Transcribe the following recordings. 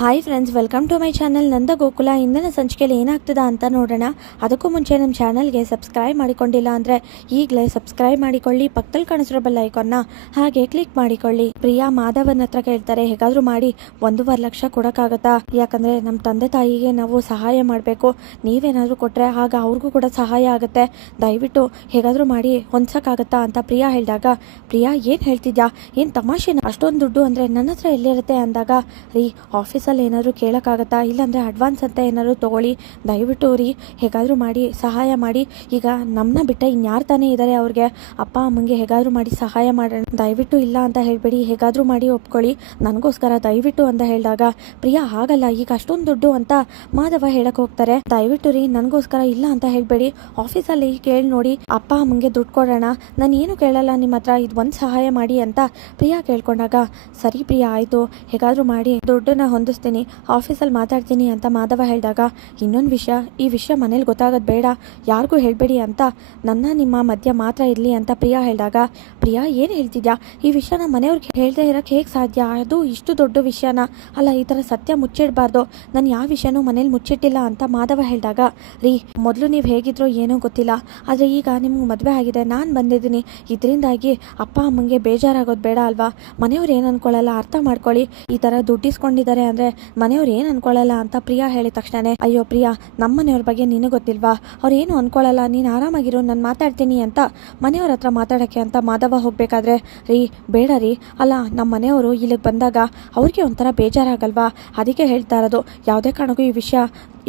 Hi friends, welcome to my channel Nanda Gokula. ಇಂದಿನ ಸಂಚಿಕೆಯಲ್ಲಿ ಏನಾಗ್ತದ ಅಂತ ನೋಡೋಣ. ಅದಕ್ಕೂ ಮುಂಚೆ ನಮ್ಮ ಚಾನಲ್ಗೆ ಸಬ್ಸ್ಕ್ರೈಬ್ ಮಾಡಿಕೊಂಡಿಲ್ಲ ಅಂದರೆ ಈಗಲೇ ಸಬ್ಸ್ಕ್ರೈಬ್ ಮಾಡಿಕೊಳ್ಳಿ. ಪಕ್ಕದಲ್ಲಿ ಕಾಣಿಸಿರೋ ಬೆಲ್ ಐಕಾನ್ನ ಹಾಗೆ ಕ್ಲಿಕ್ ಮಾಡಿಕೊಳ್ಳಿ. ಪ್ರಿಯಾ ಮಾಧವನ ಹತ್ರ ಕೇಳ್ತಾರೆ, ಹೇಗಾದರೂ ಮಾಡಿ 1.5 ಲಕ್ಷ ಕೊಡೋಕ್ಕಾಗತ್ತಾ? ಯಾಕಂದರೆ ನಮ್ಮ ತಂದೆ ತಾಯಿಗೆ ನಾವು ಸಹಾಯ ಮಾಡಬೇಕು. ನೀವೇನಾದರೂ ಕೊಟ್ಟರೆ ಆಗ ಅವ್ರಿಗೂ ಕೂಡ ಸಹಾಯ ಆಗುತ್ತೆ. ದಯವಿಟ್ಟು ಹೇಗಾದರೂ ಮಾಡಿ ಹೊಂದ್ಸೋಕ್ಕಾಗತ್ತಾ ಅಂತ ಪ್ರಿಯಾ ಹೇಳಿದಾಗ, ಪ್ರಿಯಾ ಏನು ಹೇಳ್ತಿದ್ಯಾ, ಏನು ತಮಾಷೆನ? ಅಷ್ಟೊಂದು ದುಡ್ಡು ಅಂದರೆ ನನ್ನ ಹತ್ರ ಎಲ್ಲಿರುತ್ತೆ ಅಂದಾಗ, ರೀ ಆಫೀಸಲ್ಲಿ ಏನಾದರೂ ಕೇಳೋಕ್ಕಾಗತ್ತಾ? ಇಲ್ಲಾಂದರೆ ಅಡ್ವಾನ್ಸ್ ಅಂತ ಏನಾದರೂ ತೊಗೊಳ್ಳಿ, ದಯವಿಟ್ಟು ರೀ ಹೇಗಾದರೂ ಮಾಡಿ ಸಹಾಯ ಮಾಡಿ. ಈಗ ನಮ್ಮನ್ನ ಬಿಟ್ಟ ಇನ್ಯಾರು ತಾನೇ ಇದ್ದಾರೆ, ಅವ್ರಿಗೆ ಅಪ್ಪ ಅಮ್ಮಂಗೆ ಹೇಗಾದರೂ ಮಾಡಿ ಸಹಾಯ ಮಾಡೋಣ. ದಯವಿಟ್ಟು ಇಲ್ಲ ಅಂತ ಹೇಳಬೇಡಿ, ಹೇಗಾದರೂ ಮಾಡಿ ಒಪ್ಕೊಳ್ಳಿ ನನಗೋಸ್ಕರ ದಯವಿಟ್ಟು ಅಂತ ಹೇಳಿದಾಗ, ಪ್ರಿಯಾ ಆಗಲ್ಲ, ಈಗ ಅಷ್ಟೊಂದು ದುಡ್ಡು ಅಂತ ಮಾಧವ ಹೇಳಕ್ಕೆ ಹೋಗ್ತಾರೆ. ದಯವಿಟ್ಟು ರೀ ನನಗೋಸ್ಕರ ಇಲ್ಲ ಅಂತ ಹೇಳಬೇಡಿ, ಆಫೀಸಲ್ಲಿ ಕೇಳಿ ನೋಡಿ, ಅಪ್ಪ ಅಮ್ಮಂಗೆ ದುಡ್ಡು ಕೊಡೋಣ, ನಾನು ಏನು ಕೇಳಲ್ಲ ನಿಮ್ಮ ಹತ್ರ, ಇದು ಒಂದು ಸಹಾಯ ಮಾಡಿ ಅಂತ ಪ್ರಿಯಾ ಕೇಳ್ಕೊಂಡಾಗ, ಸರಿ ಪ್ರಿಯಾ ಆಯಿತು, ಹೇಗಾದರೂ ಮಾಡಿ ದುಡ್ಡನ್ನ ಹೊಂದಿಸ್ತೀನಿ, ಆಫೀಸಲ್ಲಿ ಮಾತಾಡ್ತೀನಿ ಅಂತ ಮಾಧವ ಹೇಳಿದಾಗ, ಇನ್ನೊಂದು ವಿಷಯ, ಈ ವಿಷಯ ಮನೇಲಿ ಗೊತ್ತಾಗೋದು ಬೇಡ, ಯಾರಿಗೂ ಹೇಳಬೇಡಿ ಅಂತ, ನನ್ನ ನಿಮ್ಮ ಮಧ್ಯ ಮಾತ್ರ ಇರಲಿ ಅಂತ ಪ್ರಿಯಾ ಹೇಳಿದಾಗ, ಪ್ರಿಯಾ ಏನು ಹೇಳ್ತಿದ್ಯಾ, ಈ ವಿಷಯನ ಮನೆಯವ್ರಿಗೆ ಹೇಳ್ದೆ ಇರೋಕ್ಕೆ ಹೇಗೆ ಸಾಧ್ಯ? ಅದು ಇಷ್ಟು ದೊಡ್ಡ ವಿಷಯನ ಅಲ್ಲ, ಈ ಥರ ಸತ್ಯ ಮುಚ್ಚಿಡಬಾರ್ದು, ನಾನು ಯಾವ ವಿಷಯನೂ ಮನೇಲಿ ಮುಚ್ಚಿಟ್ಟಿಲ್ಲ ಅಂತ ಮಾಧವ ಹೇಳಿದಾಗ, ರೀ ಮೊದಲು ನೀವು ಹೇಗಿದ್ರೋ ಏನೋ ಗೊತ್ತಿಲ್ಲ, ಆದರೆ ಈಗ ನಿಮ್ಗೆ ಮದುವೆ ಆಗಿದೆ, ನಾನು ಬಂದಿದ್ದೀನಿ, ಇದರಿಂದಾಗಿ ಅಪ್ಪ ಅಮ್ಮಂಗೆ ಬೇಜಾರಾಗೋದು ಬೇಡ ಅಲ್ವಾ? ಮನೆಯವ್ರು ಏನು ಅನ್ಕೊಳ್ಳಲ್ಲ, ಅರ್ಥ ಮಾಡ್ಕೊಳ್ಳಿ, ಈ ಥರ ದುಡ್ಡಿಸ್ಕೊಂಡಿದ್ದಾರೆ ಅಂದರೆ ಮನೆಯವ್ರು ಏನು ಅನ್ಕೊಳ್ಳಲ್ಲ ಅಂತ ಪ್ರಿಯಾ ಹೇಳಿದ ತಕ್ಷಣನೇ, ಅಯ್ಯೋ ಪ್ರಿಯಾ, ನಮ್ಮ ಮನೆಯವ್ರ ಬಗ್ಗೆ ನಿನಗೆ ಗೊತ್ತಿಲ್ವಾ, ಅವ್ರು ಏನು ಅನ್ಕೊಳ್ಳಲ್ಲ, ನೀನು ಆರಾಮಾಗಿರು, ನಾನು ಮಾತಾಡ್ತೀನಿ ಅಂತ ಮನೆಯವ್ರ ಹತ್ರ ಮಾತಾಡೋಕ್ಕೆ ಅಂತ ಮಾಧವ ಹೋಗಬೇಕಾದ್ರೆ, ರೀ ಬೇಡ ರೀ, ಅಲ್ಲ ನಮ್ಮ ಮನೆಯವರು ಇಲ್ಲಿಗೆ ಬಂದಾಗ ಅವ್ರಿಗೆ ಒಂಥರ ಬೇಜಾರಾಗಲ್ವಾ, ಅದಕ್ಕೆ ಹೇಳ್ತಾ ಇರೋದು, ಯಾವುದೇ ಕಾರಣಕ್ಕೂ ಈ ವಿಷಯ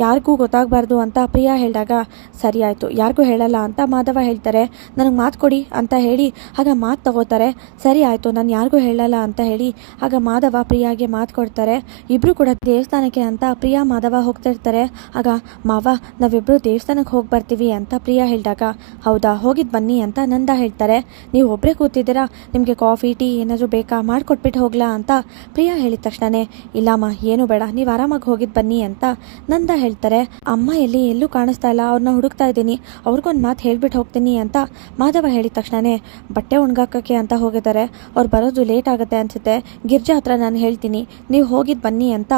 ಯಾರಿಗೂ ಗೊತ್ತಾಗಬಾರ್ದು ಅಂತ ಪ್ರಿಯಾ ಹೇಳಿದಾಗ, ಸರಿ ಆಯಿತು, ಯಾರಿಗೂ ಹೇಳಲ್ಲ ಅಂತ ಮಾಧವ ಹೇಳ್ತಾರೆ. ನನಗೆ ಮಾತು ಕೊಡಿ ಅಂತ ಹೇಳಿ ಆಗ ಮಾತು ತಗೋತಾರೆ. ಸರಿ ಆಯಿತು, ನಾನು ಯಾರಿಗೂ ಹೇಳಲ್ಲ ಅಂತ ಹೇಳಿ ಆಗ ಮಾಧವ ಪ್ರಿಯಾಗೆ ಮಾತು ಕೊಡ್ತಾರೆ. ಇಬ್ಬರು ಕೂಡ ದೇವಸ್ಥಾನಕ್ಕೆ ಅಂತ ಪ್ರಿಯಾ ಮಾಧವ ಹೋಗ್ತಿರ್ತಾರೆ. ಆಗ ಮಾವ, ನಾವಿಬ್ಬರು ದೇವಸ್ಥಾನಕ್ಕೆ ಹೋಗಿ ಬರ್ತೀವಿ ಅಂತ ಪ್ರಿಯಾ ಹೇಳಿದಾಗ, ಹೌದಾ, ಹೋಗಿದ್ದು ಬನ್ನಿ ಅಂತ ನಂದ ಹೇಳ್ತಾರೆ. ನೀವು ಒಬ್ಬರೇ ಕೂತಿದ್ದೀರಾ, ನಿಮಗೆ ಕಾಫಿ ಟೀ ಏನಾದರೂ ಬೇಕಾ, ಮಾಡಿಕೊಟ್ಬಿಟ್ಟು ಹೋಗ್ಲಾ ಅಂತ ಪ್ರಿಯಾ ಹೇಳಿದ ತಕ್ಷಣನೇ, ಇಲ್ಲಮ್ಮ ಏನು ಬೇಡ, ನೀವು ಆರಾಮಾಗಿ ಹೋಗಿದ್ದು ಬನ್ನಿ ಅಂತ ನಂದ ಹೇಳ್ತಾರೆ. ಅಮ್ಮ ಎಲ್ಲೂ ಕಾಣಿಸ್ತಾ ಇಲ್ಲ, ಅವ್ರನ್ನ ಹುಡುಕ್ತಾ ಇದ್ದೀನಿ, ಅವ್ರಿಗೊಂದು ಮಾತು ಹೇಳ್ಬಿಟ್ಟು ಹೋಗ್ತೀನಿ ಅಂತ ಮಾಧವ ಹೇಳಿದ ತಕ್ಷಣನೇ ಬಟ್ಟೆ ಒಣಗಾಕಕ್ಕೆ ಅಂತ ಹೋಗಿದ್ದಾರೆ. ಅವ್ರು ಬರೋದು ಲೇಟ್ ಆಗುತ್ತೆ ಅನ್ಸುತ್ತೆ, ಗಿರ್ಜಾ ಹತ್ರ ನಾನು ಹೇಳ್ತೀನಿ, ನೀವು ಹೋಗಿದ್ದು ಬನ್ನಿ ಅಂತ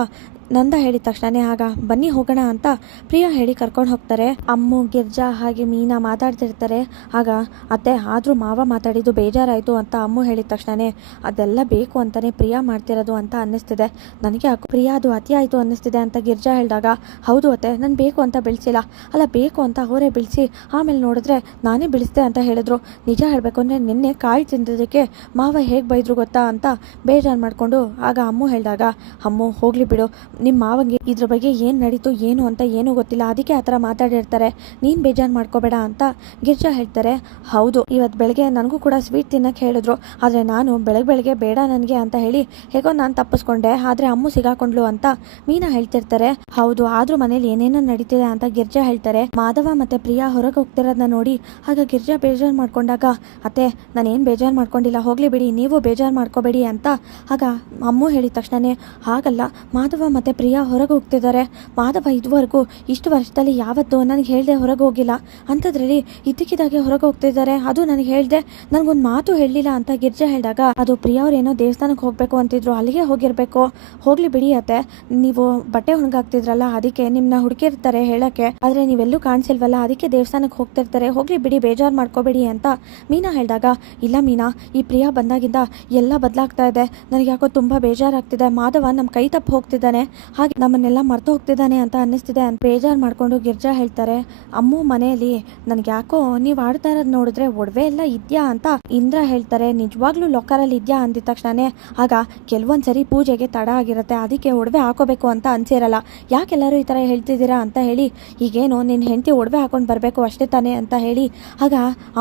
ನಂದ ಹೇಳಿದ ತಕ್ಷಣನೇ, ಆಗ ಬನ್ನಿ ಹೋಗೋಣ ಅಂತ ಪ್ರಿಯಾ ಹೇಳಿ ಕರ್ಕೊಂಡು ಹೋಗ್ತಾರೆ. ಅಮ್ಮು, ಗಿರ್ಜಾ ಹಾಗೆ ಮೀನಾ ಮಾತಾಡ್ತಿರ್ತಾರೆ. ಆಗ ಅತ್ತೆ, ಆದರೂ ಮಾವ ಮಾತಾಡಿದ್ದು ಬೇಜಾರಾಯಿತು ಅಂತ ಅಮ್ಮು ಹೇಳಿದ ತಕ್ಷಣನೇ, ಅದೆಲ್ಲ ಬೇಕು ಅಂತಲೇ ಪ್ರಿಯಾ ಮಾಡ್ತಿರೋದು ಅಂತ ಅನ್ನಿಸ್ತಿದೆ ನನಗೆ, ಪ್ರಿಯಾ ಅದು ಅತಿ ಆಯಿತು ಅನ್ನಿಸ್ತಿದೆ ಅಂತ ಗಿರ್ಜಾ ಹೇಳಿದಾಗ, ಹೌದು ಅತ್ತೆ, ನಾನು ಬೇಕು ಅಂತ ಬೆಳೆಸಿಲ್ಲ, ಅಲ್ಲ ಬೇಕು ಅಂತ ಅವರೇ ಬೆಳೆಸಿ ಆಮೇಲೆ ನೋಡಿದ್ರೆ ನಾನೇ ಬೆಳೆಸಿದೆ ಅಂತ ಹೇಳಿದ್ರು. ನಿಜ ಹೇಳಬೇಕು ಅಂದರೆ ನಿನ್ನೆ ಕಾಳು ತಿಂದಿದ್ದಕ್ಕೆ ಮಾವ ಹೇಗೆ ಬೈದ್ರು ಗೊತ್ತಾ ಅಂತ ಬೇಜಾರು ಮಾಡಿಕೊಂಡು ಆಗ ಅಮ್ಮು ಹೇಳಿದಾಗ, ಅಮ್ಮು ಹೋಗಲಿ ಬಿಡು, ನಿಮ್ಮ ಮಾವಂಗೆ ಇದ್ರ ಬಗ್ಗೆ ಏನು ನಡೀತು ಏನು ಅಂತ ಏನೂ ಗೊತ್ತಿಲ್ಲ, ಅದಕ್ಕೆ ಆ ಥರ ಮಾತಾಡಿರ್ತಾರೆ, ನೀನು ಬೇಜಾರು ಮಾಡ್ಕೋಬೇಡ ಅಂತ ಗಿರ್ಜಾ ಹೇಳ್ತಾರೆ. ಹೌದು, ಇವತ್ತು ಬೆಳಗ್ಗೆ ನನಗೂ ಕೂಡ ಸ್ವೀಟ್ ತಿನ್ನಕ್ಕೆ ಹೇಳಿದ್ರು, ಆದರೆ ನಾನು ಬೆಳಗ್ಗೆ ಬೇಡ ನನಗೆ ಅಂತ ಹೇಳಿ ಹೇಗೋ ನಾನು ತಪ್ಪಿಸ್ಕೊಂಡೆ, ಆದರೆ ಅಮ್ಮು ಸಿಗಾಕೊಂಡ್ಲು ಅಂತ ಮೀನಾ ಹೇಳ್ತಿರ್ತಾರೆ. ಹೌದು, ಆದರೂ ಮನೇಲಿ ಏನೇನೋ ನಡೀತಿದೆ ಅಂತ ಗಿರ್ಜಾ ಹೇಳ್ತಾರೆ. ಮಾಧವ ಮತ್ತು ಪ್ರಿಯಾ ಹೊರಗೆ ಹೋಗ್ತಿರೋದನ್ನ ನೋಡಿ ಆಗ ಗಿರ್ಜಾ ಬೇಜಾರು ಮಾಡ್ಕೊಂಡಾಗ, ಅತ್ತೆ ನಾನೇನು ಬೇಜಾರು ಮಾಡ್ಕೊಂಡಿಲ್ಲ, ಹೋಗಲಿ ಬಿಡಿ, ನೀವು ಬೇಜಾರು ಮಾಡ್ಕೋಬೇಡಿ ಅಂತ ಆಗ ಅಮ್ಮು ಹೇಳಿದ ತಕ್ಷಣನೇ, ಹಾಗಲ್ಲ ಮಾಧವ ಮತ್ತು ಪ್ರಿಯಾ ಹೊರಗೆ ಹೋಗ್ತಿದ್ದಾರೆ, ಮಾಧವ ಇದುವರೆಗೂ ಇಷ್ಟು ವರ್ಷದಲ್ಲಿ ಯಾವತ್ತೂ ನನಗೆ ಹೇಳ್ದೆ ಹೊರಗೆ ಹೋಗಿಲ್ಲ, ಅಂಥದ್ರಲ್ಲಿ ಇದ್ದಕ್ಕಿದ್ದಾಗೆ ಹೊರಗೆ ಹೋಗ್ತಿದ್ದಾರೆ, ಅದು ನನಗೆ ಹೇಳ್ದೆ, ನನಗೊಂದು ಮಾತು ಹೇಳಲಿಲ್ಲ ಅಂತ ಗಿರ್ಜಾ ಹೇಳಿದಾಗ, ಅದು ಪ್ರಿಯಾ ಅವ್ರೇನೋ ದೇವಸ್ಥಾನಕ್ಕೆ ಹೋಗಬೇಕು ಅಂತಿದ್ರು, ಅಲ್ಲಿಗೆ ಹೋಗಿರಬೇಕು, ಹೋಗಲಿ ಬಿಡಿ ಅತ್ತೆ, ನೀವು ಬಟ್ಟೆ ಒಣಗಾಗ್ತಿದ್ರಲ್ಲ ಅದಕ್ಕೆ ನಿಮ್ಮನ್ನ ಹುಡುಕಿರ್ತಾರೆ ಹೇಳೋಕ್ಕೆ, ಆದರೆ ನೀವೆಲ್ಲೂ ಕಾಣಿಸಿಲ್ವಲ್ಲ ಅದಕ್ಕೆ ದೇವಸ್ಥಾನಕ್ಕೆ ಹೋಗ್ತಿರ್ತಾರೆ, ಹೋಗಲಿ ಬಿಡಿ, ಬೇಜಾರು ಮಾಡ್ಕೋಬೇಡಿ ಅಂತ ಮೀನಾ ಹೇಳಿದಾಗ, ಇಲ್ಲ ಮೀನಾ, ಈ ಪ್ರಿಯಾ ಬಂದಾಗಿಂದ ಎಲ್ಲ ಬದಲಾಗ್ತಾ ಇದೆ, ನನಗೆ ಯಾಕೋ ತುಂಬ ಬೇಜಾರಾಗ್ತಿದೆ, ಮಾಧವ ನಮ್ಮ ಕೈ ತಪ್ಪು ಹೋಗ್ತಿದ್ದಾನೆ, ಹಾಗೆ ನಮ್ಮನ್ನೆಲ್ಲ ಮರ್ತು ಹೋಗ್ತಿದ್ದಾನೆ ಅಂತ ಅನ್ನಿಸ್ತಿದೆ ಅಂತ ಬೇಜಾರು ಮಾಡ್ಕೊಂಡು ಗಿರ್ಜಾ ಹೇಳ್ತಾರೆ. ಅಮ್ಮು ಮನೆಯಲ್ಲಿ ನನಗೆ ಯಾಕೋ ನೀವು ಆಡ್ತಾ ಇರೋದು ನೋಡಿದ್ರೆ ಒಡವೆ ಎಲ್ಲ ಇದೆಯಾ ಅಂತ ಇಂದ್ರ ಹೇಳ್ತಾರೆ. ನಿಜವಾಗ್ಲೂ ಲಾಕರಲ್ಲಿ ಇದೆಯಾ ಅಂದಿದ ತಕ್ಷಣನೇ ಆಗ ಕೆಲವೊಂದ್ಸರಿ ಪೂಜೆಗೆ ತಡ ಆಗಿರುತ್ತೆ, ಅದಕ್ಕೆ ಒಡವೆ ಹಾಕೋಬೇಕು ಅಂತ ಅನ್ಸಿರಲ್ಲ, ಯಾಕೆಲ್ಲರೂ ಈ ಥರ ಹೇಳ್ತಿದ್ದೀರಾ ಅಂತ ಹೇಳಿ, ಈಗೇನು ನಿನ್ನ ಹೆಂಡತಿ ಒಡವೆ ಹಾಕೊಂಡು ಬರಬೇಕು ಅಷ್ಟೇ ತಾನೇ ಅಂತ ಹೇಳಿ ಆಗ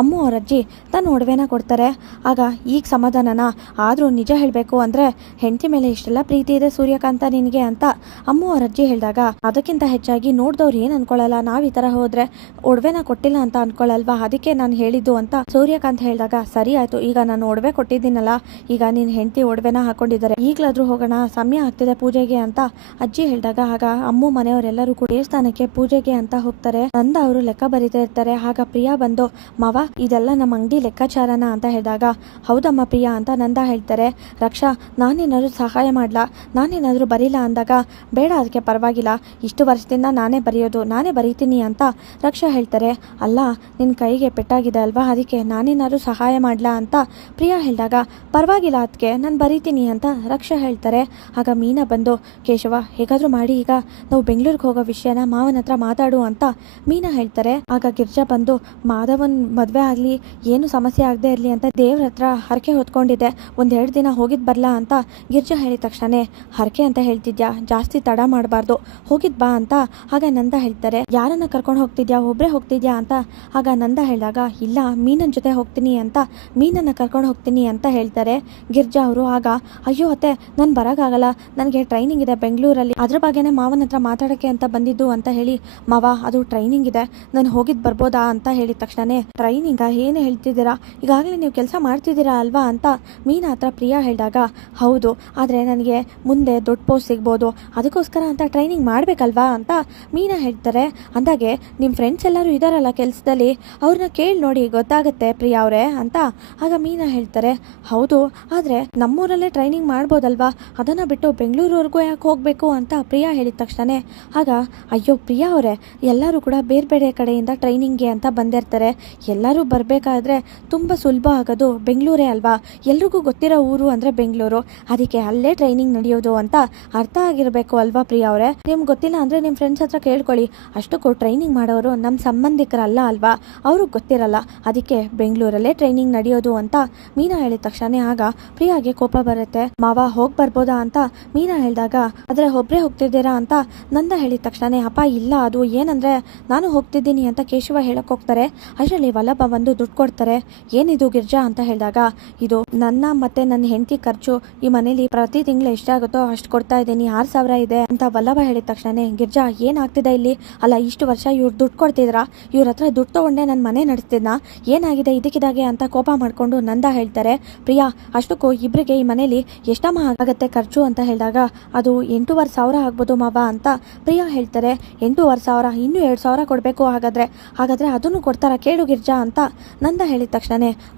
ಅಮ್ಮು ಅವ್ರ ಅಜ್ಜಿ ತನ್ನ ಒಡವೆನ ಕೊಡ್ತಾರೆ. ಆಗ ಈಗ ಸಮಾಧಾನನ, ಆದರೂ ನಿಜ ಹೇಳಬೇಕು ಅಂದರೆ ಹೆಂಡತಿ ಮೇಲೆ ಇಷ್ಟೆಲ್ಲ ಪ್ರೀತಿ ಇದೆ ಸೂರ್ಯಕಾಂತ ನಿನಗೆ ಅಂತ ಅಮ್ಮು ಅವ್ರ ಅಜ್ಜಿ ಹೇಳಿದಾಗ, ಅದಕ್ಕಿಂತ ಹೆಚ್ಚಾಗಿ ನೋಡ್ದವ್ರು ಏನು ಅನ್ಕೊಳ್ಳಲ್ಲ, ನಾವು ಈ ಥರ ಹೋದ್ರೆ ಒಡವೆನ ಕೊಟ್ಟಿಲ್ಲ ಅಂತ ಅನ್ಕೊಳ್ಳಲ್ವಾ, ಅದಕ್ಕೆ ನಾನು ಹೇಳಿದ್ದು ಅಂತ ಸೂರ್ಯಕಾಂತ್ ಹೇಳಿದಾಗ, ಸರಿ ಆಯಿತು, ಈಗ ನಾನು ಒಡವೆ ಕೊಟ್ಟಿದ್ದೀನಲ್ಲ, ಈಗ ನಿನ್ನ ಹೆಂಡತಿ ಒಡವೆನ ಹಾಕೊಂಡಿದ್ದಾರೆ, ಈಗಲಾದರೂ ಹೋಗೋಣ, ಸಮಯ ಆಗ್ತಿದೆ ಪೂಜೆಗೆ ಅಂತ ಅಜ್ಜಿ ಹೇಳಿದಾಗ, ಆಗ ಅಮ್ಮು ಮನೆಯವರೆಲ್ಲರೂ ಕೂಡ ದೇವಸ್ಥಾನಕ್ಕೆ ಪೂಜೆಗೆ ಅಂತ ಹೋಗ್ತಾರೆ. ನಂದ ಅವರು ಲೆಕ್ಕ ಬರೀತಾ ಇರ್ತಾರೆ. ಆಗ ಪ್ರಿಯಾ ಬಂದು, ಮಾವ ಇದೆಲ್ಲ ನಮ್ಮ ಅಂಗಡಿ ಲೆಕ್ಕಾಚಾರನ ಅಂತ ಹೇಳಿದಾಗ, ಹೌದಮ್ಮ ಪ್ರಿಯಾ ಅಂತ ನಂದ ಹೇಳ್ತಾರೆ. ರಕ್ಷಾ, ನಾನೇನಾದರೂ ಸಹಾಯ ಮಾಡ್ಲಾ, ನಾನೇನಾದರೂ ಬರೀಲ್ಲ ಅಂದಾಗ ಬೇಡ ಅದಕ್ಕೆ ಪರವಾಗಿಲ್ಲ, ಇಷ್ಟು ವರ್ಷದಿಂದ ನಾನೇ ಬರೆಯೋದು, ನಾನೇ ಬರೀತೀನಿ ಅಂತ ರಕ್ಷಾ ಹೇಳ್ತಾರೆ. ಅಲ್ಲ, ನಿನ್ನ ಕೈಗೆ ಪೆಟ್ಟಾಗಿದೆ ಅಲ್ವಾ, ಅದಕ್ಕೆ ನಾನೇನಾದ್ರು ಸಹಾಯ ಮಾಡಲಾ ಅಂತ ಪ್ರಿಯಾ ಹೇಳಿದಾಗ ಪರವಾಗಿಲ್ಲ ಅದಕ್ಕೆ ನಾನು ಬರೀತೀನಿ ಅಂತ ರಕ್ಷಾ ಹೇಳ್ತಾರೆ. ಆಗ ಮೀನಾ ಬಂದು ಕೇಶವ ಹೇಗಾದರೂ ಮಾಡಿ ಈಗ ನಾವು ಬೆಂಗಳೂರಿಗೆ ಹೋಗೋ ವಿಷಯನ ಮಾವನ ಹತ್ರ ಮಾತಾಡು ಅಂತ ಮೀನಾ ಹೇಳ್ತಾರೆ. ಆಗ ಗಿರ್ಜಾ ಬಂದು ಮಾಧವನ್ ಮದುವೆ ಆಗಲಿ, ಏನು ಸಮಸ್ಯೆ ಆಗದೆ ಇರಲಿ ಅಂತ ದೇವ್ರ ಹತ್ರ ಹರಕೆ ಹೊತ್ಕೊಂಡಿದ್ದೆ, 1-2 ದಿನ ಹೋಗಿದ್ ಬರಲಾ ಅಂತ ಗಿರ್ಜಾ ಹೇಳಿದ ತಕ್ಷಣ ಹರಕೆ ಅಂತ ಹೇಳ್ತಿದ್ಯಾ, ಜಾಸ್ತಿ ತಡ ಮಾಡಬಾರ್ದು, ಹೋಗಿದ್ ಬಾ ಅಂತ ಆಗ ನಂದ ಹೇಳ್ತಾರೆ. ಯಾರನ್ನ ಕರ್ಕೊಂಡು ಹೋಗ್ತಿದ್ಯಾ, ಒಬ್ಬರೇ ಹೋಗ್ತಿದ್ಯಾ ಅಂತ ಆಗ ನಂದ ಹೇಳಿದಾಗ ಇಲ್ಲ ಮೀನನ್ ಜೊತೆ ಹೋಗ್ತೀನಿ ಅಂತ ಮೀನನ್ನ ಕರ್ಕೊಂಡು ಹೋಗ್ತೀನಿ ಅಂತ ಹೇಳ್ತಾರೆ ಗಿರ್ಜಾ ಅವರು. ಆಗ ಅಯ್ಯೋ ಅತ್ತೆ ನಾನು ಬರೋಕ್ಕಾಗಲ್ಲ, ನನಗೆ ಟ್ರೈನಿಂಗ್ ಇದೆ ಬೆಂಗಳೂರಲ್ಲಿ, ಅದ್ರ ಬಗ್ಗೆನೇ ಮಾವನ ಹತ್ರ ಮಾತಾಡೋಕ್ಕೆ ಅಂತ ಬಂದಿದ್ದು ಅಂತ ಹೇಳಿ ಮಾವ ಅದು ಟ್ರೈನಿಂಗ್ ಇದೆ, ನಾನು ಹೋಗಿದ್ ಬರ್ಬೋದಾ ಅಂತ ಹೇಳಿದ ತಕ್ಷಣ ಟ್ರೈನಿಂಗ ಏನು ಹೇಳ್ತಿದ್ದೀರಾ, ಈಗಾಗಲೇ ನೀವು ಕೆಲಸ ಮಾಡ್ತಿದ್ದೀರಾ ಅಲ್ವಾ ಅಂತ ಮೀನಾ ಹತ್ರ ಪ್ರಿಯಾ ಹೇಳಿದಾಗ ಹೌದು, ಆದರೆ ನನಗೆ ಮುಂದೆ ದೊಡ್ಡ ಪೋಸ್ಟ್ ಸಿಗ್ಬೋದು, ಅದಕ್ಕೋಸ್ಕರ ಅಂತ ಟ್ರೈನಿಂಗ್ ಮಾಡಬೇಕಲ್ವಾ ಅಂತ ಮೀನಾ ಹೇಳ್ತಾರೆ. ಅಂದಾಗೆ ನಿಮ್ಮ ಫ್ರೆಂಡ್ಸ್ ಎಲ್ಲರೂ ಇದ್ದಾರಲ್ಲ ಕೆಲಸದಲ್ಲಿ, ಅವ್ರನ್ನ ಕೇಳಿ ನೋಡಿ ಗೊತ್ತಾಗುತ್ತೆ ಪ್ರಿಯಾ ಅವರೇ ಅಂತ ಆಗ ಮೀನಾ ಹೇಳ್ತಾರೆ. ಹೌದು, ಆದರೆ ನಮ್ಮೂರಲ್ಲೇ ಟ್ರೈನಿಂಗ್ ಮಾಡ್ಬೋದಲ್ವಾ, ಅದನ್ನು ಬಿಟ್ಟು ಬೆಂಗಳೂರವರೆಗೂ ಯಾಕೆ ಹೋಗಬೇಕು ಅಂತ ಪ್ರಿಯಾ ಹೇಳಿದ ತಕ್ಷಣ ಆಗ ಅಯ್ಯೋ ಪ್ರಿಯಾ ಅವರೇ, ಎಲ್ಲರೂ ಕೂಡ ಬೇರೆ ಬೇರೆ ಕಡೆಯಿಂದ ಟ್ರೈನಿಂಗ್ಗೆ ಅಂತ ಬಂದಿರ್ತಾರೆ, ಎಲ್ಲರೂ ಬರಬೇಕಾದ್ರೆ ತುಂಬ ಸುಲಭ ಆಗೋದು ಬೆಂಗಳೂರೇ ಅಲ್ವಾ, ಎಲ್ರಿಗೂ ಗೊತ್ತಿರೋ ಊರು ಅಂದರೆ ಬೆಂಗಳೂರು, ಅದಕ್ಕೆ ಅಲ್ಲೇ ಟ್ರೈನಿಂಗ್ ನಡೆಯೋದು ಅಂತ ಅರ್ಥ ಆಗಿರಬೇಕು ಅಲ್ವಾ ಪ್ರಿಯಾ ಅವರೇ, ನಿಮ್ಗೆ ಗೊತ್ತಿಲ್ಲ ಅಂದರೆ ನಿಮ್ಮ ಫ್ರೆಂಡ್ಸ್ ಹತ್ರ ಕೇಳ್ಕೊಳ್ಳಿ, ಅಷ್ಟಕ್ಕೂ ಟ್ರೈನಿಂಗ್ ಮಾಡೋರು ನಮ್ಮ ಸಂಬಂಧಿಕರಲ್ಲ ಅಲ್ವಾ, ಅವ್ರಿಗೆ ಗೊತ್ತಿರಲ್ಲ, ಅದಕ್ಕೆ ಬೆಂಗಳೂರಲ್ಲೇ ಟ್ರೈನಿಂಗ್ ನಡೆಯೋದು ಅಂತ ಮೀನಾ ಹೇಳಿದ ತಕ್ಷಣ ಆಗ ಪ್ರಿಯಾಗೆ ಕೋಪ ಬರುತ್ತೆ. ಮಾವ ಹೋಗಿ ಬರ್ಬೋದಾ ಅಂತ ಮೀನಾ ಹೇಳಿದಾಗ ಆದರೆ ಒಬ್ಬರೇ ಹೋಗ್ತಿದ್ದೀರಾ ಅಂತ ನಂದ ಹೇಳಿದ ತಕ್ಷಣ ಅಪ್ಪ ಇಲ್ಲ, ಅದು ಏನಂದರೆ ನಾನು ಹೋಗ್ತಿದ್ದೀನಿ ಅಂತ ಕೇಶವ ಹೇಳಕ್ಕೆ ಹೋಗ್ತಾರೆ. ಅಷ್ಟರಲ್ಲಿ ವಲ್ಲಭ ಬಂದು ದುಡ್ಡು ಕೊಡ್ತಾರೆ. ಏನಿದು ಗಿರ್ಜಾ ಅಂತ ಹೇಳಿದಾಗ ಇದು ನನ್ನ ಮತ್ತೆ ನನ್ನ ಹೆಂಡತಿ ಖರ್ಚು, ಈ ಮನೇಲಿ ಪ್ರತಿ ತಿಂಗಳು ಎಷ್ಟಾಗುತ್ತೋ ಅಷ್ಟು ಕೊಡ್ತಾ ಇದ್ದೀನಿ, 6,000 ಇದೆ ಅಂತ ವಲ್ಲಭ ಹೇಳಿದ ತಕ್ಷಣ ಗಿರ್ಜಾ ಏನಾಗ್ತಿದೆ ಇಲ್ಲಿ, ಅಲ್ಲ ಇಷ್ಟು ವರ್ಷ ಇವ್ರು ದುಡ್ಡು ಕೊಡ್ತಿದ್ರಾ, ಇವ್ರ ಹತ್ರ ದುಡ್ಡು ತಗೊಂಡೆ ನನ್ನ ಮನೆ ನಡೆಸ್ತಿದ್ನಾ, ಏನಾಗಿದೆ ಇದಕ್ಕಿದಾಗೆ ಅಂತ ಕೋಪ ಮಾಡಿಕೊಂಡು ನಂದ ಹೇಳ್ತಾರೆ. ಪ್ರಿಯಾ ಅಷ್ಟಕ್ಕೂ ಇಬ್ಬರಿಗೆ ಈ ಮನೇಲಿ ಎಷ್ಟಮ್ಮ ಆಗುತ್ತೆ ಖರ್ಚು ಅಂತ ಹೇಳಿದಾಗ ಅದು 8,500 ಆಗ್ಬೋದು ಮಾವ ಅಂತ ಪ್ರಿಯಾ ಹೇಳ್ತಾರೆ. 8,500 ಇನ್ನೂ 2,000 ಕೊಡಬೇಕು, ಹಾಗಾದ್ರೆ ಅದನ್ನು ಕೊಡ್ತಾರ ಕೇಳು ಗಿರ್ಜಾ ಅಂತ ನಂದ ಹೇಳಿದ ತಕ್ಷಣ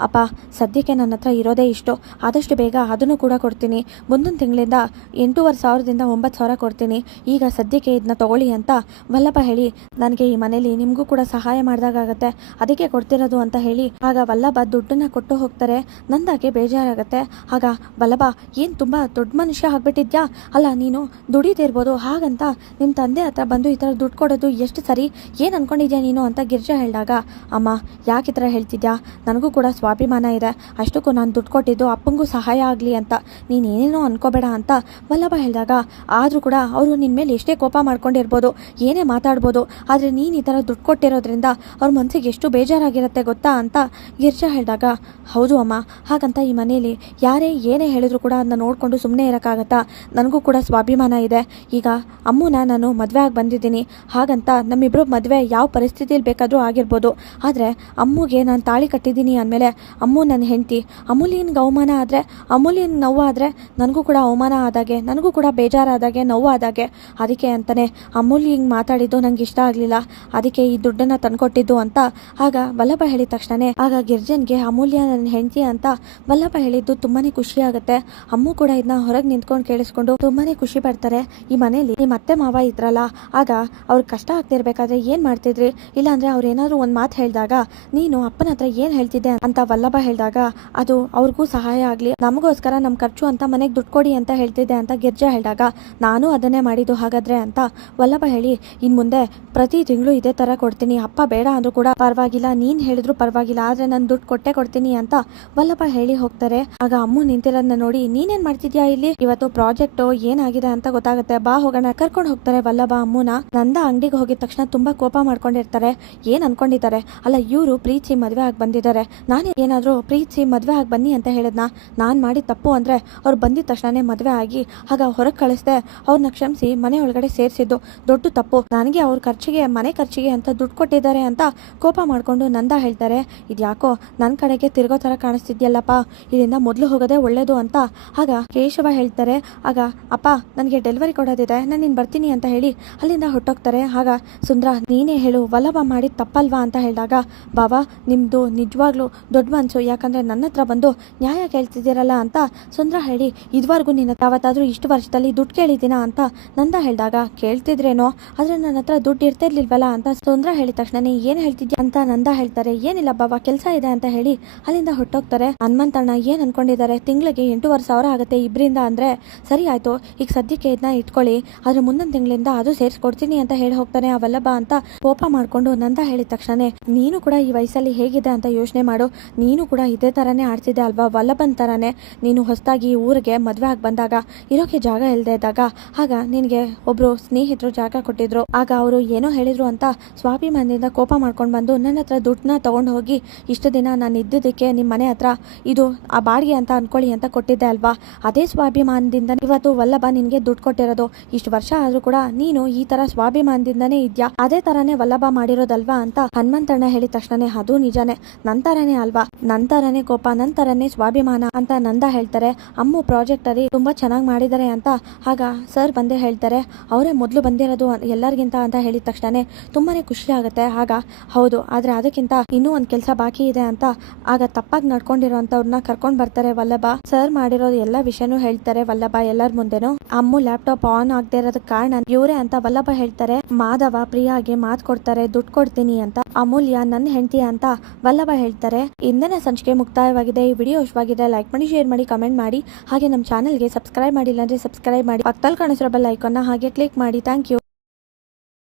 ಅಪ್ಪ ಸದ್ಯಕ್ಕೆ ನನ್ನ ಹತ್ರ ಇರೋದೇ ಇಷ್ಟು, ಆದಷ್ಟು ಬೇಗ ಅದನ್ನು ಕೂಡ ಕೊಡ್ತೀನಿ, ಮುಂದಿನ ತಿಂಗಳಿಂದ 8,500ದಿಂದ 9,000 ಕೊಡ್ತೀನಿ, ಈಗ ಸದ್ಯಕ್ಕೆ ಇದನ್ನ ತಗೊಳ್ಳಿ ಅಂತ ವಲ್ಲಭ ಹೇಳಿ ನನಗೆ ಈ ಮನೇಲಿ ನಿಮಗೂ ಕೂಡ ಸಹಾಯ ಮಾಡಿದಾಗತ್ತೆ, ಅದಕ್ಕೆ ಕೊಡ್ತಿರೋದು ಅಂತ ಹೇಳಿ ಆಗ ವಲ್ಲಭ ದುಡ್ಡನ್ನ ಕೊಟ್ಟು ಹೋಗ್ತಾರೆ. ನಂದಾಗೆ ಬೇಜಾರಾಗತ್ತೆ. ಆಗ ವಲ್ಲಭ ಏನು ತುಂಬ ದೊಡ್ಡ ಮನುಷ್ಯ ಆಗ್ಬಿಟ್ಟಿದ್ಯಾ, ಅಲ್ಲ ನೀನು ದುಡಿತಿರ್ಬೋದು, ಹಾಗಂತ ನಿಮ್ಮ ತಂದೆ ಹತ್ರ ಬಂದು ಈ ಥರ ದುಡ್ಡು ಕೊಡೋದು ಎಷ್ಟು ಸರಿ, ಏನು ಅನ್ಕೊಂಡಿದ್ಯಾ ನೀನು ಅಂತ ಗಿರ್ಜಾ ಹೇಳಿದಾಗ ಅಮ್ಮ ಯಾಕೆ ಈ ಥರ ಹೇಳ್ತಿದ್ಯಾ, ನನಗೂ ಕೂಡ ಸ್ವಾಭಿಮಾನ ಇದೆ, ಅಷ್ಟಕ್ಕೂ ನಾನು ದುಡ್ಡು ಕೊಟ್ಟಿದ್ದು ಅಪ್ಪಂಗೂ ಸಹಾಯ ಆಗಲಿ ಅಂತ ನೀನು ಏನೇನೋ ಅನ್ಕೋಬೇಡ ಅಂತ ವಲ್ಲಭ ಹೇಳಿದಾಗ ಆದರೂ ಕೂಡ ಅವರು ನಿನ್ನ ಮೇಲೆ ಎಷ್ಟೇ ಕೋಪ ಮಾಡ್ಕೊಂಡಿರ್ಬೋದು, ಏನೇ ಮಾತಾಡ್ಬೋದು, ಆದರೆ ನೀನು ಈ ಥರ ದುಡ್ಡು ಕೊಟ್ಟಿರೋದ್ರಿಂದ ಅವ್ರ ಮನಸ್ಸಿಗೆ ಎಷ್ಟು ಬೇಜಾರಾಗಿರುತ್ತೆ ಗೊತ್ತಾ ಅಂತ ಗಿರ್ಜಾ ಹೇಳಿದಾಗ ಹೌದು ಅಮ್ಮ, ಹಾಗಂತ ಈ ಮನೇಲಿ ಯಾರೇ ಏನೇ ಹೇಳಿದ್ರು ಕೂಡ ಅದನ್ನ ನೋಡಿಕೊಂಡು ಸುಮ್ಮನೆ ಇರೋಕ್ಕಾಗತ್ತಾ, ನನಗೂ ಕೂಡ ಸ್ವಾಭಿಮಾನ ಇದೆ, ಈಗ ಅಮ್ಮನ ನಾನು ಮದುವೆ ಆಗಿ ಬಂದಿದ್ದೀನಿ, ಹಾಗಂತ ನಮ್ಮಿಬ್ಬರು ಮದುವೆ ಯಾವ ಪರಿಸ್ಥಿತಿಯಲ್ಲಿ ಬೇಕಾದರೂ ಆಗಿರ್ಬೋದು, ಆದರೆ ಅಮ್ಮಗೆ ನಾನು ತಾಳಿ ಕಟ್ಟಿದ್ದೀನಿ ಅಂದಮೇಲೆ ಅಮ್ಮು ನನ್ನ ಹೆಂಡತಿ, ಅಮೂಲ್ಯನಿಗೆ ಅವಮಾನ ಆದರೆ, ಅಮೂಲ್ಯನ ನೋವಾದರೆ ನನಗೂ ಕೂಡ ಅವಮಾನ ಆದಾಗೆ, ನನಗೂ ಕೂಡ ಬೇಜಾರಾದಾಗೆ, ನೋವಾದಾಗೆ, ಅದಕ್ಕೆ ಅಂತಲೇ ಅಮೂಲ್ಯ ಹಿಂಗೆ ಮಾತಾಡಿದ್ದು ನಂಗೆ ಇಷ್ಟ ಆಗಲಿಲ್ಲ, ಅದಕ್ಕೆ ಈ ದುಡ್ಡನ್ನು ತಂದುಕೊಟ್ಟಿದ್ದು ಅಂತ ಆಗ ವಲ್ಲಭ ಹೇಳಿದ ತಕ್ಷಣ ಆಗ ಗಿರ್ಜನ್ಗೆ ಅಮೂಲ್ಯ ನನ್ನ ಹೆಂಡತಿ ಅಂತ ವಲ್ಲಭ ಹೇಳಿದ್ದು ತುಂಬಾ ಖುಷಿ ಆಗುತ್ತೆ. ಅಮ್ಮು ಕೂಡ ಇದನ್ನ ಹೊರಗೆ ನಿಂತ್ಕೊಂಡು ಕೇಳಿಸ್ಕೊಂಡು ತುಂಬಾ ಖುಷಿ ಪಡ್ತಾರೆ. ಈ ಮನೇಲಿ ನಿಮ್ಮ ಅತ್ತೆ ಮಾವ ಇದ್ರಲ್ಲ, ಆಗ ಅವ್ರಿಗೆ ಕಷ್ಟ ಆಗ್ತಿರ್ಬೇಕಾದ್ರೆ ಏನು ಮಾಡ್ತಿದ್ರಿ, ಇಲ್ಲಾಂದರೆ ಅವ್ರು ಏನಾದರೂ ಒಂದು ಮಾತು ಹೇಳಿದಾಗ ನೀನು ಅಪ್ಪನ ಹತ್ರ ಏನು ಹೇಳ್ತಿದ್ದೆ ಅಂತ ವಲ್ಲಭ ಹೇಳಿದಾಗ ಅದು ಅವ್ರಿಗೂ ಸಹಾಯ ಆಗಲಿ, ನಮಗೋಸ್ಕರ ನಮ್ಮ ಖರ್ಚು ಅಂತ ಮನೆಗೆ ದುಡ್ಡು ಕೊಡಿ ಅಂತ ಹೇಳ್ತಿದ್ದೆ ಅಂತ ಗಿರ್ಜಾ ಹೇಳಿದಾಗ ನಾನು ಅದನ್ನೇ ಮಾಡಿದ್ದು ಹಾಗಾದ್ರೆ ಅಂತ ವಲ್ಲಭ ಹೇಳಿ ಇನ್ನು ಮುಂದೆ ಪ್ರತಿ ತಿಂಗಳು ಇದೇ ಥರ ಕೊಡ್ತೀನಿ, ಅಪ್ಪ ಬೇಡ ಅಂದರೂ ಕೂಡ ಪರವಾಗಿಲ್ಲ, ನೀನು ಹೇಳಿದ್ರು ಪರವಾಗಿಲ್ಲ, ಆದರೆ ನಾನು ದುಡ್ಡು ಕೊಟ್ಟೆ ಕೊಡ್ತೀನಿ ಅಂತ ವಲ್ಲಭ ಹೇಳಿ ಹೋಗ್ತಾರೆ. ಆಗ ಅಮ್ಮು ನಿಂತಿರೋದನ್ನ ನೋಡಿ ನೀನೇನ್ ಮಾಡ್ತಿದ್ಯಾ ಇಲ್ಲಿ, ಇವತ್ತು ಪ್ರಾಜೆಕ್ಟ್ ಏನಾಗಿದೆ ಅಂತ ಗೊತ್ತಾಗುತ್ತೆ, ಬಾ ಹೋಗೋಣ ಕರ್ಕೊಂಡು ಹೋಗ್ತಾರೆ ವಲ್ಲಭ ಅಮ್ಮುನ. ನಂದ ಅಂಗಡಿಗೆ ಹೋಗಿದ ತಕ್ಷಣ ತುಂಬಾ ಕೋಪ ಮಾಡ್ಕೊಂಡಿರ್ತಾರೆ. ಏನ್ ಅನ್ಕೊಂಡಿದ್ದಾರೆ, ಅಲ್ಲ ಇವರು ಪ್ರೀತಿ ಮದುವೆ ಆಗಿ ಬಂದಿದ್ದಾರೆ, ನಾನು ಏನಾದರೂ ಪ್ರೀತಿ ಮದುವೆ ಆಗಿ ಬನ್ನಿ ಅಂತ ಹೇಳಿದ್ನ, ನಾನು ಮಾಡಿ ತಪ್ಪು ಅಂದ್ರೆ ಅವ್ರು ಬಂದಿದ ತಕ್ಷಣನೇ ಮದುವೆ ಆಗಿ ಆಗ ಹೊರಗೆ ಕಳಿಸ್ದೆ, ಅವ್ರನ್ನ ಕ್ಷಮಿಸಿ ಮನೆ ಒಳಗಡೆ ಸೇರಿಸಿದ್ದು ದೊಡ್ಡ ತಪ್ಪು, ನನಗೆ ಅವ್ರ ಖರ್ಚಿಗೆ ಮನೆ ಖರ್ಚಿಗೆ ಅಂತ ದುಡ್ಡು ಕೊಟ್ಟಿದ್ದಾರೆ ಅಂತ ಕೋಪ ಮಾಡ್ಕೊಂಡು ನಂದ ಹೇಳ್ತಾರೆ. ಇದ್ಯಾಕೋ ನನ್ನ ಕಡೆಗೆ ತಿರ್ಗೋ ಥರ ಕಾಣಿಸ್ತಿದ್ಯಲ್ಲಪ್ಪ, ಇಲ್ಲಿಂದ ಮೊದಲು ಹೋಗೋದೇ ಒಳ್ಳೇದು ಅಂತ ಆಗ ಕೇಶವ ಹೇಳ್ತಾರೆ. ಆಗ ಅಪ್ಪ ನನಗೆ ಡೆಲಿವರಿ ಕೊಡೋದಿದೆ, ನಾನು ನೀನು ಬರ್ತೀನಿ ಅಂತ ಹೇಳಿ ಅಲ್ಲಿಂದ ಹೊಟ್ಟೋಗ್ತಾರೆ. ಆಗ ಸುಂದ್ರ ನೀನೇ ಹೇಳು ವಲ್ಲಭ ಮಾಡಿದ ತಪ್ಪಲ್ವಾ ಅಂತ ಹೇಳಿದಾಗ ಬಾಬಾ ನಿಮ್ಮದು ನಿಜವಾಗ್ಲೂ ದೊಡ್ಡ ಮನಸ್ಸು, ಯಾಕಂದರೆ ನನ್ನ ಹತ್ರ ಬಂದು ನ್ಯಾಯ ಕೇಳ್ತಿದ್ದೀರಲ್ಲ ಅಂತ ಸುಂದ್ರ ಹೇಳಿ ಇದುವರೆಗೂ ನಿನ್ನ ಯಾವತ್ತಾದರೂ ಇಷ್ಟು ವರ್ಷದಲ್ಲಿ ದುಡ್ಡು ಕೇಳಿದ್ದೀನಾ ಅಂತ ನಂದ ಹೇಳಿದಾಗ ಕೇಳ್ತಿದ್ರೇನೋ, ಆದ್ರೆ ನನ್ನ ಹತ್ರ ದುಡ್ಡು ಇರ್ತಿರ್ಲಿಲ್ವಲ್ಲ ಅಂತ ಸುಂದ್ರ ಹೇಳಿದ ತಕ್ಷಣ ಏನು ಹೇಳ್ತಿದ್ಯಾ ಅಂತ ನಂದ ಹೇಳ್ತಾರೆ. ಏನಿಲ್ಲ ಬಾಬಾ, ಕೆಲಸ ಇದೆ ಅಂತ ಹೇಳಿ ಅಲ್ಲಿಂದ ಹೊಟ್ಟೋಗ್ತಾರೆ. ಹನುಮಂತಣ್ಣ ಏನ್ ಅನ್ಕೊಂಡಿದ್ದಾರೆ, ತಿಂಗಳಿಗೆ 8,500 ಆಗುತ್ತೆ ಇಬ್ಬರಿಂದ ಅಂದ್ರೆ ಸರಿ ಆಯ್ತು, ಈಗ ಸದ್ಯಕ್ಕೆ ಇದನ್ನ ಇಟ್ಕೊಳ್ಳಿ, ಆದ್ರೆ ಮುಂದಿನ ತಿಂಗಳಿಂದ ಅದು ಸೇರಿಸ್ಕೊಡ್ತೀನಿ ಅಂತ ಹೇಳಿ ಹೋಗ್ತಾನೆ ಆ ವಲ್ಲಭ ಅಂತ ಕೋಪ ಮಾಡ್ಕೊಂಡು ನಂದ ಹೇಳಿದ ತಕ್ಷಣ ನೀನು ಕೂಡ ಈ ವಯಸ್ಸಲ್ಲಿ ಹೇಗಿದೆ ಅಂತ ಯೋಚನೆ ಮಾಡು, ನೀನು ಕೂಡ ಇದೇ ತರಾನೇ ಆಡ್ತಿದ್ದೆ ಅಲ್ವಾ, ವಲ್ಲಭನ್ ತರಾನೇ. ನೀನು ಹೊಸದಾಗಿ ಊರಿಗೆ ಮದ್ವೆ ಆಗಿ ಬಂದಾಗ ಇರೋಕೆ ಜಾಗ ಇಲ್ಲದೆ ಇದ್ದಾಗ ಆಗ ನಿನಗೆ ಒಬ್ರು ಸ್ನೇಹಿತರು ಜಾಗ ಕೊಟ್ಟಿದ್ರು. ಆಗ ಅವರು ಏನೋ ಹೇಳಿದ್ರು ಅಂತ ಸ್ವಾಭಿಮಾನದಿಂದ ಕೋಪ ಮಾಡ್ಕೊಂಡು ಬಂದು ನನ್ನ ಹತ್ರ ದುಡ್ಡನ್ನ ತಗೊಂಡು ಹೋಗಿ ಇಷ್ಟು ದಿನ ನಾನು ಇದ್ದಿದ್ದಕ್ಕೆ ನಿಮ್ಮ ಮನೆ ಹತ್ರ ಇದು ಆ ಬಾಡಿಗೆ ಅಂತ ಅನ್ಕೊಳ್ಳಿ ಅಂತ ಕೊಟ್ಟಿದ್ದೆ ಅಲ್ವಾ. ಅದೇ ಸ್ವಾಭಿಮಾನದಿಂದ ಇವತ್ತು ವಲ್ಲಭ ನಿನ್ಗೆ ದುಡ್ಡು ಕೊಟ್ಟಿರೋದು. ಇಷ್ಟು ವರ್ಷ ಆದ್ರೂ ಕೂಡ ನೀನು ಈ ತರ ಸ್ವಾಭಿಮಾನದಿಂದನೇ ಇದ್ಯಾ, ಅದೇ ತರಾನೇ ವಲ್ಲಭ ಮಾಡಿರೋದಲ್ವಾ ಅಂತ ಹನುಮಂತಣ್ಣ ಹೇಳಿದ ತಕ್ಷಣ ಅದು ನಿಜಾನೇ, ನಂತರನೇ ಅಲ್ವಾ, ನಂತರನೇ ಕೋಪ, ನಂತರನೇ ಸ್ವಾಭಿಮಾನ ಅಂತ ನಂದ ಹೇಳ್ತಾರೆ. ಅಮ್ಮು ಪ್ರಾಜೆಕ್ಟ್ ಅಲ್ಲಿ ತುಂಬಾ ಚೆನ್ನಾಗಿ ಮಾಡಿದ್ದಾರೆ ಅಂತ ಆಗ ಸರ್ ಬಂದೇ ಹೇಳ್ತಾರೆ. ಅವರೇ ಮೊದಲು ಬಂದಿರೋದು ಎಲ್ಲರಿಗಿಂತ ಅಂತ ಹೇಳಿದ ತಕ್ಷಣ ತುಂಬಾನೇ ಖುಷಿ ಆಗುತ್ತೆ. ಆಗ ಹೌದು, ಆದ್ರೆ ಅದಕ್ಕಿಂತ ಇನ್ನೂ ಒಂದ್ ಕೆಲಸ ಬಾಕಿ ಇದೆ ಅಂತ ಆಗ ತಪ್ಪಾಗಿ ನಡ್ಕೊಂಡಿರೋಂಥವ್ರನ್ನ ಕರ್ಕೊಂಡ್ ಬರ್ತಾರೆ ವಲ್ಲಭ. ಸರ್ ಮಾಡಿರೋದು ಎಲ್ಲ ವಿಷಯನೂ ಹೇಳ್ತಾರೆ ವಲ್ಲಭ ಎಲ್ಲರ ಮುಂದೆನು. ಅಮ್ಮು ಲ್ಯಾಪ್ಟಾಪ್ ಆನ್ ಆಗದೆ ಇರೋದಕ್ಕೆ ಕಾರಣ ಇವರೇ ಅಂತ ವಲ್ಲಭ ಹೇಳ್ತಾರೆ. ಮಾಧವ ಪ್ರಿಯಾಗೆ ಮಾತು ಕೊಡ್ತಾರೆ, ದುಡ್ಡು ಕೊಡ್ತೀನಿ ಅಂತ. ಅಮೂಲ್ಯ ನನ್ನ ಹೆಂಡತಿ ಅಂತ ವಲ್ಲಭ ಹೇಳ್ತಾರೆ. ಇಂದಿನ ಸಂಚಿಕೆ ಮುಕ್ತಾಯವಾಗಿದೆ. ಈ ವಿಡಿಯೋ ಇಷ್ಟವಾಗಿದೆ ಲೈಕ್ ಮಾಡಿ, ಶೇರ್ ಮಾಡಿ, ಕಮೆಂಟ್ ಮಾಡಿ. ಹಾಗೆ ನಮ್ಮ ಚಾನಲ್ಗೆ ಸಬ್ಸ್ಕ್ರೈಬ್ ಮಾಡಿಲ್ಲ ಅಂದ್ರೆ ಸಬ್ಸ್ಕ್ರೈಬ್ ಮಾಡಿ, ಪಕ್ಕದಲ್ಲಿ ಕಾಣಿಸಿರೋ ಬೆಲ್ ಐಕಾನ್ನ ಹಾಗೆ ಕ್ಲಿಕ್ ಮಾಡಿ. Thank you.